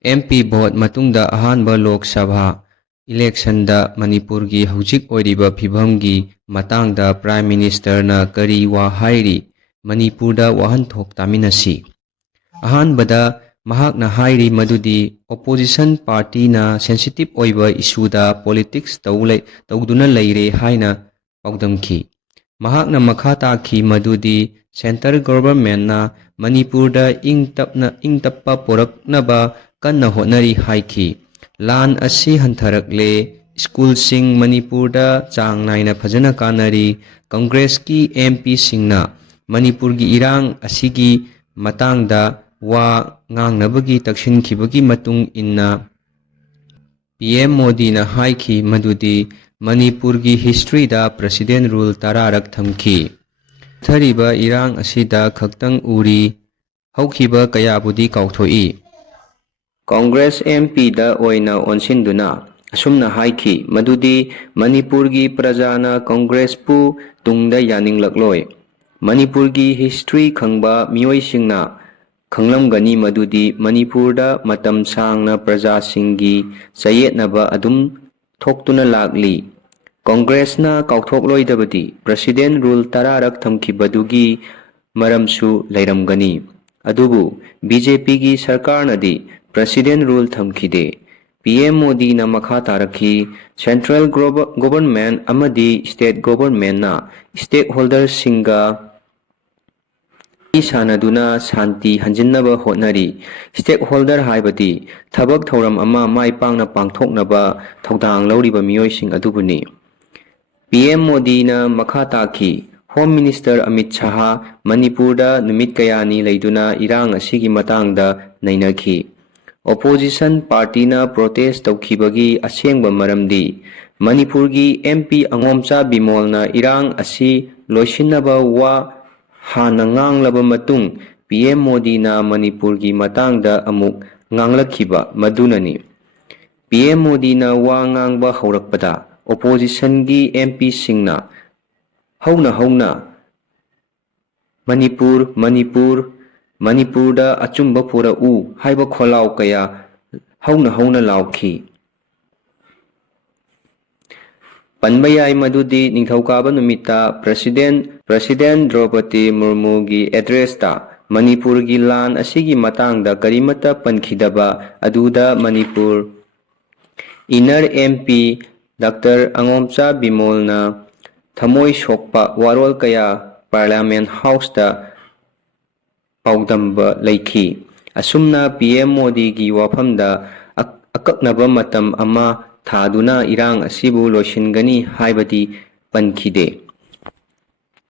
MP vote matungda ahanba Lok Sabha election da Manipurgi hujik oiriba phibamgi matangda Prime Minister na kari wa hairi Manipurda wahanthok taminasi. Ahanbada mahakna hairi madudi opposition party na sensitive oiba issue da politics tawduna leire haina paudamki. Mahakna makha ki madudi center government na Manipurda ingtappa poraknaba kanna honari haiki. Lan asi hantarakle school sing Manipurda chang naina phajana kanari Congress ki MP singna Manipurgi irang asigi matangda wa ngangnabagi takshinkibagi matung inna PM Modi na haiki madudi Manipurgi history da President rule tararak thamki. Thariba irang asida khaktang uri haukiba kayabudi kauthoi. Congress MP da oina onsinduna asumna haiki madudi Manipurgi prajana Congress pu tungda yaninglakloy. Manipurgi history khangba miyoi singna khanglamgani madudi Manipurda matam sangna praja singi sayetnaba adum thoktuna lakli. Congress na kauthokloidabadi President rule tararak thamkibadugi maramsu leiramgani. Adubu BJP gi sarkar nadi President rule thamkide. PM Modi na makha taraki Central Government amadi State Government na stakeholders singa Sanaduna Santi Hanjinnaba hotnari. Stakeholder haibadi thabak thauram ama maipangna pangthoknaba thaudang lauriba miyoi sing adubuni. PM Modi na makha taki Home Minister Amit Shah Manipurda numit kayani leiduna irang asigi matangda nainaki. Opposition party na protest tawkhibagi asengba maramdi Manipurgi MP Angomcha Bimol na irang asi loisinaba wa hana nganglaba matung PM Modi na Manipurgi matangda amuk nganglakhiba madunani. PM Modi na wa ngangba haurakpada opposition gi MP singna hauna Manipurda achumba pura u haiba kholau kaya hauna laukhi. Panbayai madudi ningthaukaba numita President Draupadi Murmu gi address ta Manipurgi lan asigi matangda karimata pankhidaba aduda Manipur Inner MP Dr. Angomcha Bimol na thamoi sokpa warol kaya Parliament House ta paudamba leikhi. Asumna PM Modi gi wafamda akaknaba matam ama thaduna irang asibu loishingani haibadi pankhide.